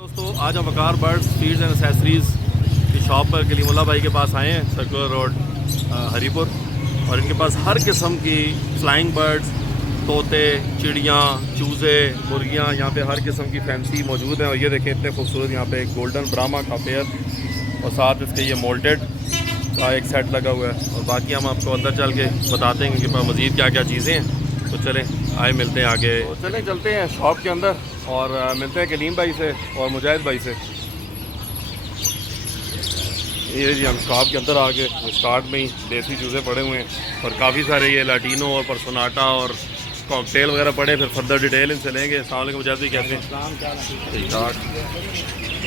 दोस्तों आज हम वकार बर्ड्स फीड्स एंड एसेसरीज़ की शॉप पर कलीमुल्लाह भाई के पास आए हैं, सर्कुलर रोड हरीपुर। और इनके पास हर किस्म की फ्लाइंग बर्ड्स, तोते, चिड़ियाँ, चूज़े, मुर्गियाँ, यहाँ पे हर किस्म की फैंसी मौजूद हैं। और ये देखें इतने खूबसूरत यहाँ पे एक गोल्डन ब्राह्मा का पेयर और साथ इसके ये मोल्टेड का एक सेट लगा हुआ है। और बाकी हम आपको अंदर चल के बताते हैं कि इनके पास मज़ीद क्या क्या चीज़ें हैं। तो चलें आए मिलते हैं आगे, तो चलें चलते हैं शॉप के अंदर और मिलते हैं कलीम भाई से और मुजाहिद भाई से। ये जी हम शॉप के अंदर आ गए। स्टार्ट में ही देसी चूज़े पड़े हुए हैं और काफ़ी सारे ये लाटीनो और पर्सोनाटा और कॉकटेल वगैरह पड़े। फिर फर्दर डिटेल इनसे लेंगे। अस्सलाम वालेकुम मुजाहिद भाई, कैसे हैं? ठीक ठाक।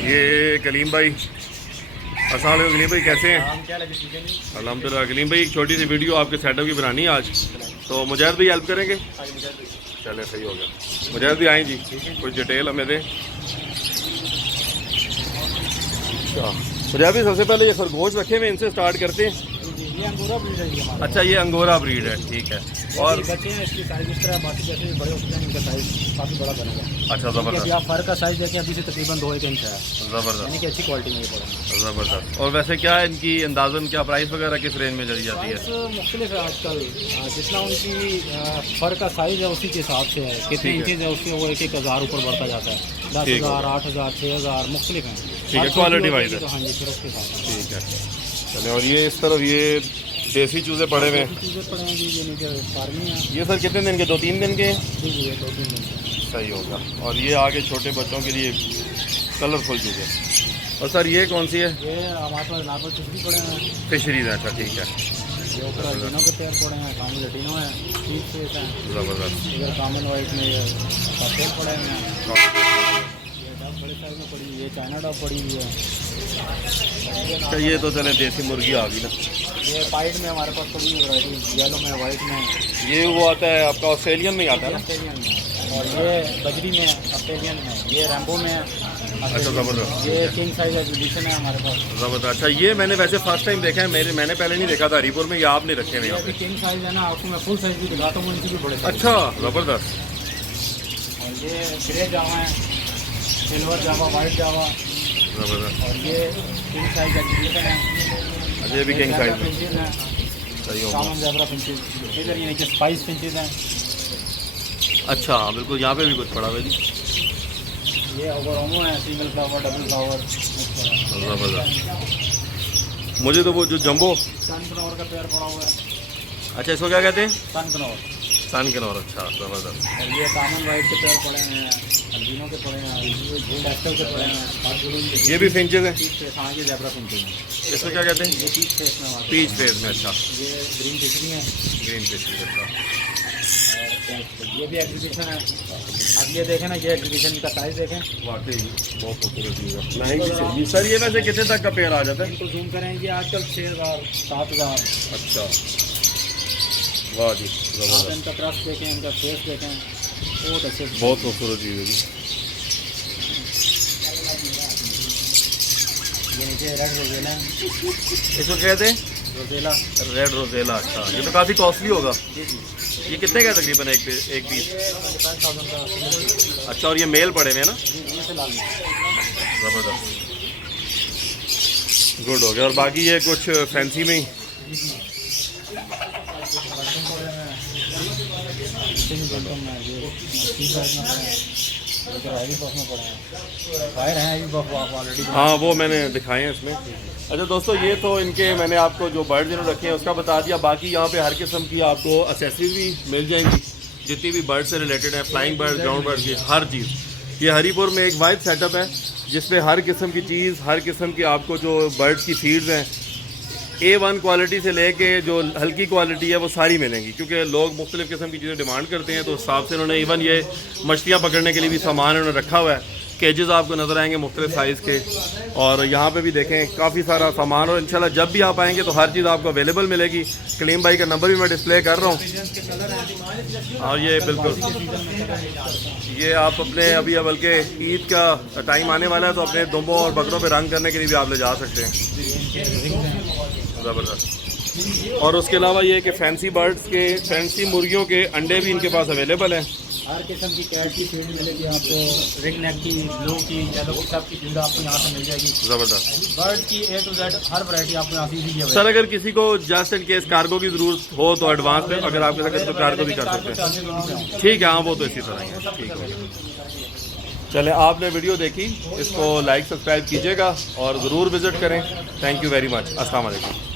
ये कलीम भाई, अस्सलाम वालेकुम कलीम भाई, कैसे हैं? अल्हम्दुलिल्लाह। कलीम भाई एक छोटी सी वीडियो आपके सेटअप की बनानी है आज, तो मुजाहिद भाई हेल्प करेंगे? चले सही हो गया। मुजाहिद भी आए जी, कुछ डिटेल हमें दें। अच्छा मुजाहिद भी सबसे पहले ये खरगोश रखे हुए, इनसे स्टार्ट करते हैं। ये अंगोरा ब्रीड है ये हमारा। अच्छा ये अंगोरा ब्रीड है, ठीक है। और बच्चे हैं इसकी साइज इस तरह, बाकी जैसे बड़े होते हैं इनका साइज काफ़ी बड़ा बनेगा। अच्छा ज़बरदस्त। अभी आप फर का साइज देखें, अभी से तकरीबन 2-1 इंच है, ज़बरदस्त, यानी कि अच्छी क्वालिटी में ये पड़ा। ज़बरदस्त। और वैसे क्या है इनकी अंदाज़न क्या प्राइस वगैरह किस रेंज में चली जाती है? प्राइस मुख्तलिफ है आजकल, जितना उनकी फर का साइज़ है उसी के हिसाब से है, कितने इंचज़ है उसके वो 1-1 हज़ार ऊपर बढ़ता जाता है। 10,000, 8,000, 6,000 मुख्तलिफ हैं। ठीक है, क्वालिटी वाइज है। तो हाँ जी, फिर उसके साथ ठीक है। चलिए और ये इस तरफ ये देसी चूज़े पड़े हुए हैं। चीज़ें पड़े हैं जी, ये नीचे फार्मिंग है। ये सर कितने दिन के? 2-3 दिन के? जी जी, 2-3 दिन के। सही होगा। और ये आगे छोटे बच्चों के लिए कलरफुल चीज़ें। और सर ये कौन सी है? ये हमारे पास नॉर्मल फिशरी पड़े हैं। फिशरीज है, अच्छा ठीक है। ये ऊपर लटीनों के पेयर पड़े हैं, कामन लटीनो है, पीस फेस है। ज़बरदस्त। इधर कामन वाइट में ये कॉकटेल पड़े हुए हैं। ये डब बड़े साइज में पड़ी हुई है, चाइना डब पड़ी हुई है। अच्छा ये तो चले देसी मुर्गी आ गई ना। ये वाइट में हमारे पास पड़ी हुई वैरायटी, येलो में, वाइट में। ये वो आता है आपका ऑस्ट्रेलियन में आता है ना? ऑस्ट्रेलियन में, और ये बजरी में ऑस्ट्रेलियन में, ये रैम्बो में है। अच्छा ज़बरदस्त। ये किंग साइज एग्जीबिशन है हमारे पास। ज़बरदस्त। अच्छा ये मैंने वैसे फर्स्ट टाइम देखा है, मैंने पहले नहीं देखा था हरीपुर में। ये आपने रखे हुए ये यहाँ अभी पे? किंग साइज है ना, आपको मैं फुल साइज भी दिखाता हूँ, इनकी भी बड़े size अच्छा ज़बरदस्त। हैं। और ये ग्रे जावा है, सिल्वर जावा, वाइट जावा, ज़बरदस्त। और ये किंग साइज एग्जीबिशन है। अच्छा ये भी किंग साइज में? फिंचेज है, सही होगा। Common zebra finches. इधर ये नीचे स्पाइस फिंचेज हैं। अच्छा बिल्कुल, यहाँ पे भी कुछ पड़ा हुआ है जी। ये ओवरोमो है, सिंगल फ्लावर, डबल फ्लावर। ज़बरदस्त। मुझे तो वो जो जंबो सनफ्लावर का पेयर पड़ा हुआ है। अच्छा इसको क्या कहते हैं? सनफ्लावर। सन के नौर। अच्छा ज़बरदस्त। और ये कॉमन वाइट के पेयर पड़े हैं, अल्बिनो के पड़े हैं, ये गोल्ड एस्टल के पड़े हैं। ये भी फिंचेज है? पीच फेस, हाँ ये ज़ेब्रा फिंचेज है। इसको क्या कहते हैं? ये पीच फेस में हमारे पीच फेस में। अच्छा ये ग्रीन फिशरी है। Green fish. अच्छा और ये भी एग्जीबिशन है। अब ये देखें ना, ये एग्जीबिशन का साइज़ देखें। वाकई बहुत खूबसूरत चीज़ है। महंगी चाहिए सर। ये वैसे कितने तक का पेड़ आ जाता है? इनको जूम करेंगे आजकल 6,000, 7,000। अच्छा वाह जी आप ज़बरदस्त। इनका ट्रस्ट देखें, इनका फेस देखें, बहुत अच्छे। बहुत खूबसूरत चीज़ है जी। ये नीचे रेड रोजेला है। इसको क्या कहते हैं? रोजेला। Red Rosella. अच्छा ये तो काफ़ी कॉस्टली होगा। जी जी, ये कितने का है तकरीबन एक पीस? ये 25,000 का। अच्छा और ये मेल पड़े हुए हैं ना? जी, ये से लाल में। ज़बरदस्त, गुड हो गया। और बाकी ये कुछ फैंसी में ही? हाँ वो मैंने दिखाए हैं इसमें। अच्छा दोस्तों ये तो इनके मैंने आपको जो बर्ड जिन्होंने रखे हैं उसका बता दिया। बाकी यहाँ पे हर किस्म की आपको एक्सेसरीज भी मिल जाएंगी, जितनी भी बर्ड से रिलेटेड है, फ्लाइंग बर्ड, ग्राउंड बर्ड की हर चीज़। ये हरीपुर में एक वाइड सेटअप है जिसपे हर किस्म की चीज़, हर किस्म की आपको जो बर्ड्स की फीड्स हैं A1 क्वालिटी से लेके जो हल्की क्वालिटी है वो सारी मिलेंगी, क्योंकि लोग मुख्तलिफ़ किस्म की चीज़ें डिमांड करते हैं। तो उस हिसाब से उन्होंने इवन ये मछलियाँ पकड़ने के लिए भी सामान उन्होंने रखा हुआ है। केजेस आपको नज़र आएंगे मुख्तलिफ साइज़ के। और यहाँ पे भी देखें काफ़ी सारा सामान। और इंशाल्लाह जब भी आप आएंगे तो हर चीज़ आपको अवेलेबल मिलेगी। कलीम भाई का नंबर भी मैं डिस्प्ले कर रहा हूँ। और ये बिल्कुल ये आप अपने अभी बल्कि ईद का टाइम आने वाला है तो अपने दुम्बों और बकरों पे रंग करने के लिए भी आप ले जा सकते हैं। ज़बरदस्त। और उसके अलावा ये कि फैंसी बर्ड्स के, फैंसी मुर्गियों के अंडे भी इनके पास अवेलेबल हैं। हर किस्म की कैट की फीड मिलेगी आपको, रिंग नेक की, ब्लू की, येलो की, सब की फीड आपको यहाँ से मिल जाएगी। ज़बरदस्त। बर्ड की A to Z her variety आपको यहाँ से इजीली अवेलेबल। सर अगर किसी को जस्ट इन केस कार्गो की ज़रूरत हो तो एडवांस में अगर आपके साथ तो कार्गो भी कर सकते हैं। ठीक है, हाँ वो तो इसी तरह ही है। ठीक है, चले आपने वीडियो देखी, इसको लाइक सब्सक्राइब कीजिएगा और ज़रूर विज़िट करें। Thank you very much. अस्सलाम वालेकुम।